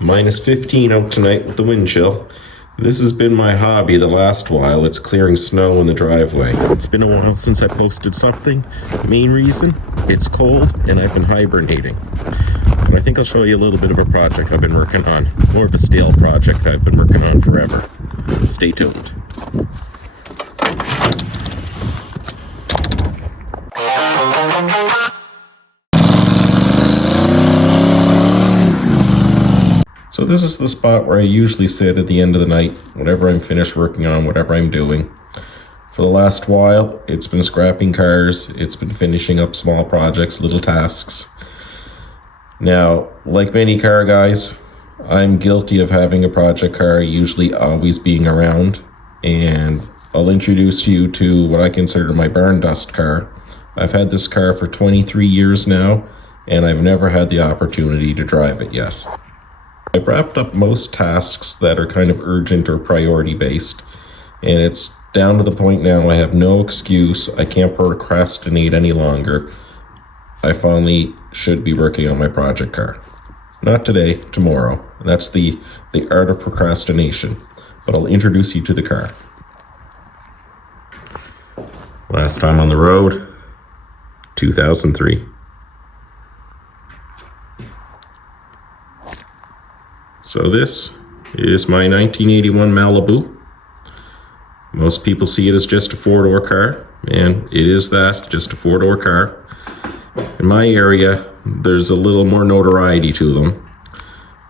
Minus 15 out tonight with the wind chill. This has been my hobby the last while. It's clearing snow in the driveway. It's been a while since I posted something. Main reason, it's cold and I've been hibernating. But I think I'll show you a little bit of a project I've been working on. More of a stale project I've been working on forever. Stay tuned. So this is the spot where I usually sit at the end of the night, whatever I'm finished working on, whatever I'm doing. For the last while, it's been scrapping cars, it's been finishing up small projects, little tasks. Now, like many car guys, I'm guilty of having a project car usually always being around, and I'll introduce you to what I consider my barn dust car. I've had this car for 23 years now, and I've never had the opportunity to drive it yet. I've wrapped up most tasks that are kind of urgent or priority based, and it's down to the point now I have no excuse. I can't procrastinate any longer. I finally should be working on my project car. Not today, tomorrow. That's the art of procrastination, but I'll introduce you to the car. Last time on the road, 2003. So this is my 1981 Malibu. Most people see it as just a four-door car, and it is that, just a four-door car. In my area, there's a little more notoriety to them.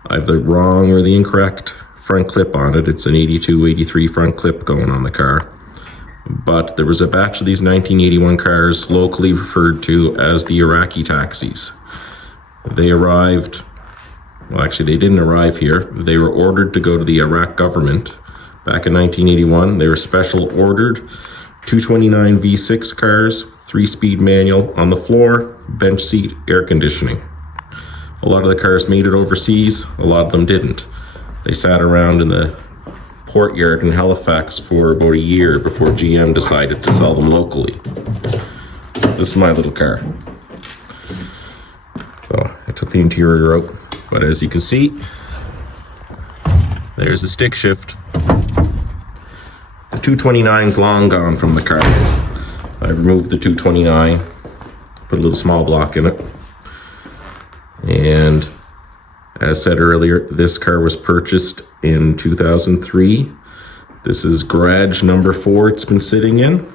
I have the wrong or the incorrect front clip on it. It's an 82, 83 front clip going on the car. But there was a batch of these 1981 cars locally referred to as the Iraqi taxis. They arrived. Well, actually, they didn't arrive here. They were ordered to go to the Iraq government back in 1981. They were special ordered 229 V6 cars, 3-speed manual on the floor, bench seat, air conditioning. A lot of the cars made it overseas, a lot of them didn't. They sat around in the port yard in Halifax for about a year before GM decided to sell them locally. So this is my little car. So I took the interior out. But as you can see, there's a stick shift. The 229's long gone from the car. I've removed the 229, put a little small block in it. And as said earlier, this car was purchased in 2003. This is garage number 4 it's been sitting in.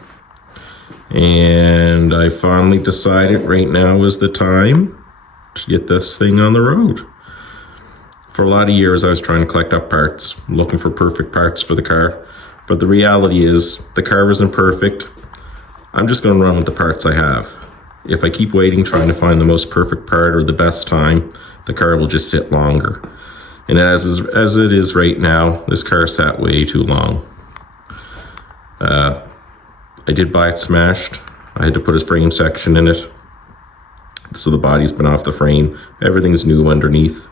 And I finally decided right now is the time to get this thing on the road. For a lot of years, I was trying to collect up parts, looking for perfect parts for the car. But the reality is, the car isn't perfect. I'm just going to run with the parts I have. If I keep waiting, trying to find the most perfect part or the best time, the car will just sit longer. And as it is right now, this car sat way too long. I did buy it smashed. I had to put a frame section in it. So the body's been off the frame. Everything's new underneath.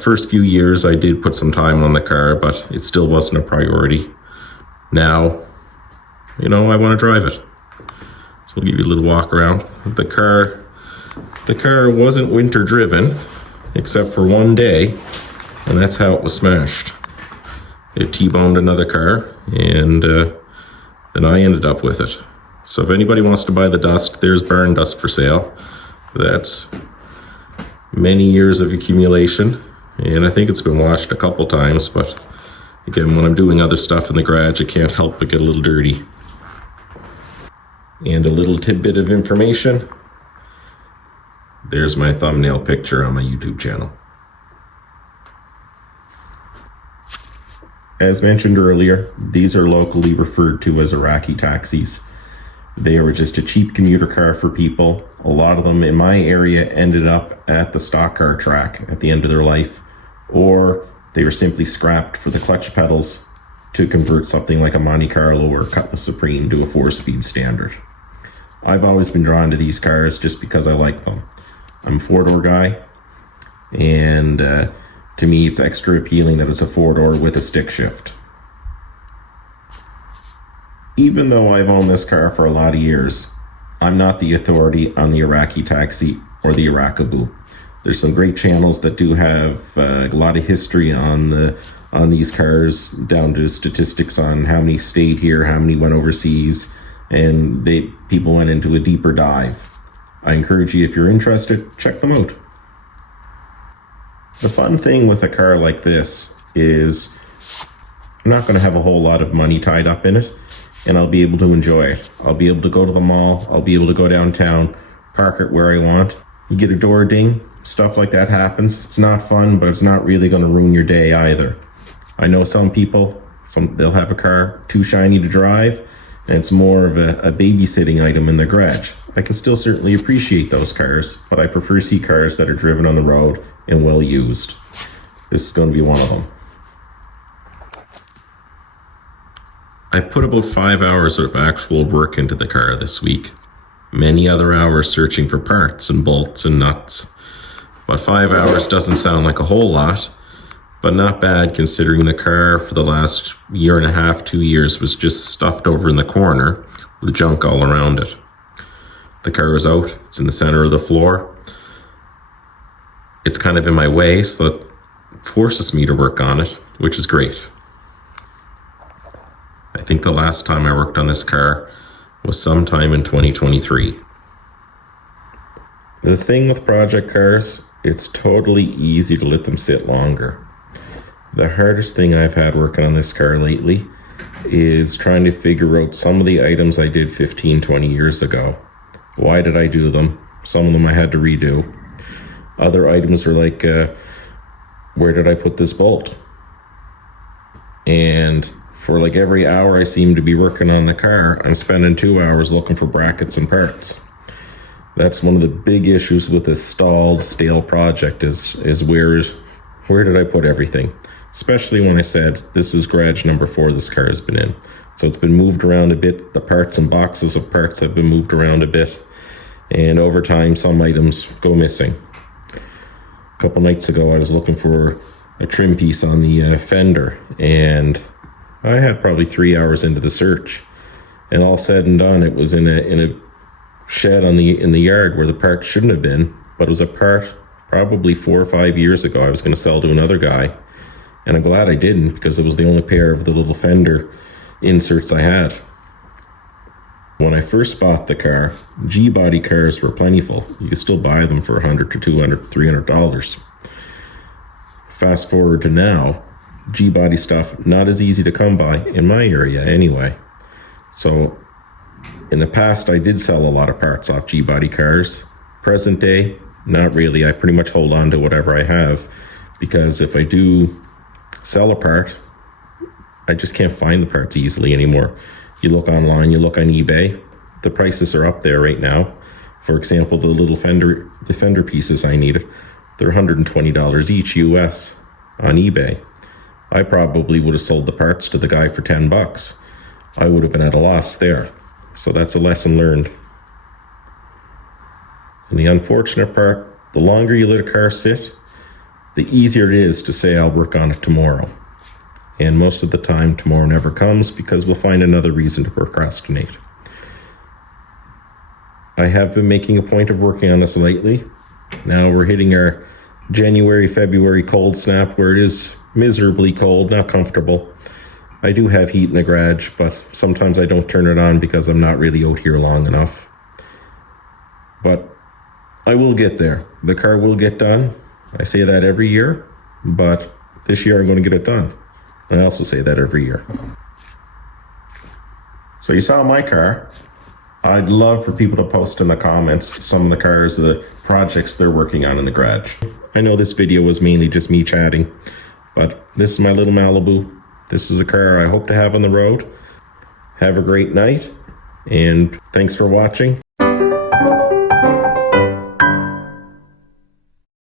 First few years I did put some time on the car, but it still wasn't a priority. Now, I want to drive it. So I'll give you a little walk around. The car wasn't winter driven, except for one day, and that's how it was smashed. It T-boned another car, and then I ended up with it. So if anybody wants to buy the dust, there's barn dust for sale. That's many years of accumulation, and I think it's been washed a couple times, but again, when I'm doing other stuff in the garage, I can't help but get a little dirty. And a little tidbit of information, there's my thumbnail picture on my YouTube channel. As mentioned earlier, these are locally referred to as Iraqi taxis. They were just a cheap commuter car for people. A lot of them in my area ended up at the stock car track at the end of their life, or they were simply scrapped for the clutch pedals to convert something like a Monte Carlo or Cutlass Supreme to a 4-speed standard. I've always been drawn to these cars just because I like them. I'm a 4-door guy, and to me it's extra appealing that it's a 4-door with a stick shift. Even though I've owned this car for a lot of years, I'm not the authority on the Iraqi taxi or the Iraqibu. There's some great channels that do have a lot of history on these cars, down to statistics on how many stayed here, how many went overseas, and people went into a deeper dive. I encourage you, if you're interested, check them out. The fun thing with a car like this is I'm not going to have a whole lot of money tied up in it, and I'll be able to enjoy it. I'll be able to go to the mall, I'll be able to go downtown, park it where I want. You get a door ding, stuff like that happens. It's not fun, but it's not really going to ruin your day either. I know some people, they'll have a car too shiny to drive, and it's more of a babysitting item in their garage. I can still certainly appreciate those cars, but I prefer to see cars that are driven on the road and well used. This is going to be one of them. I put about 5 hours of actual work into the car this week. Many other hours searching for parts and bolts and nuts. But 5 hours doesn't sound like a whole lot, but not bad considering the car for the last year and a half, 2 years was just stuffed over in the corner with junk all around it. The car is out, it's in the center of the floor. It's kind of in my way, so that forces me to work on it, which is great. I think the last time I worked on this car was sometime in 2023. The thing with project cars, it's totally easy to let them sit longer. The hardest thing I've had working on this car lately is trying to figure out some of the items I did 15, 20 years ago. Why did I do them? Some of them I had to redo. Other items are like, where did I put this bolt? And for like every hour I seem to be working on the car, I'm spending 2 hours looking for brackets and parts. That's one of the big issues with this stale project is where did I put everything? Especially when I said this is garage number 4 this car has been in. So it's been moved around a bit. The parts and boxes of parts have been moved around a bit. And over time, some items go missing. A couple nights ago, I was looking for a trim piece on the fender, and I had probably 3 hours into the search. And all said and done, it was in a shed in the yard where the part shouldn't have been, but it was a part probably 4 or 5 years ago I was going to sell to another guy. And I'm glad I didn't, because it was the only pair of the little fender inserts I had. When I first bought the car, Gbody cars were plentiful. You could still buy them for $100 to $200, $300. Fast forward to now, Gbody stuff not as easy to come by in my area anyway. So in the past, I did sell a lot of parts off Gbody cars. Present day, not really. I pretty much hold on to whatever I have, because if I do sell a part, I just can't find the parts easily anymore. You look online, you look on eBay, the prices are up there right now. For example, the fender pieces I needed, they're $120 each US on eBay. I probably would have sold the parts to the guy for $10. I would have been at a loss there. So that's a lesson learned. And the unfortunate part, the longer you let a car sit, the easier it is to say I'll work on it tomorrow. And most of the time, tomorrow never comes, because we'll find another reason to procrastinate. I have been making a point of working on this lately. Now we're hitting our January, February cold snap where it is miserably cold, not comfortable. I do have heat in the garage, but sometimes I don't turn it on because I'm not really out here long enough. But I will get there. The car will get done. I say that every year, but this year I'm going to get it done. I also say that every year. So you saw my car. I'd love for people to post in the comments some of the cars, the projects they're working on in the garage. I know this video was mainly just me chatting, but this is my little Malibu. This is a car I hope to have on the road. Have a great night, and thanks for watching.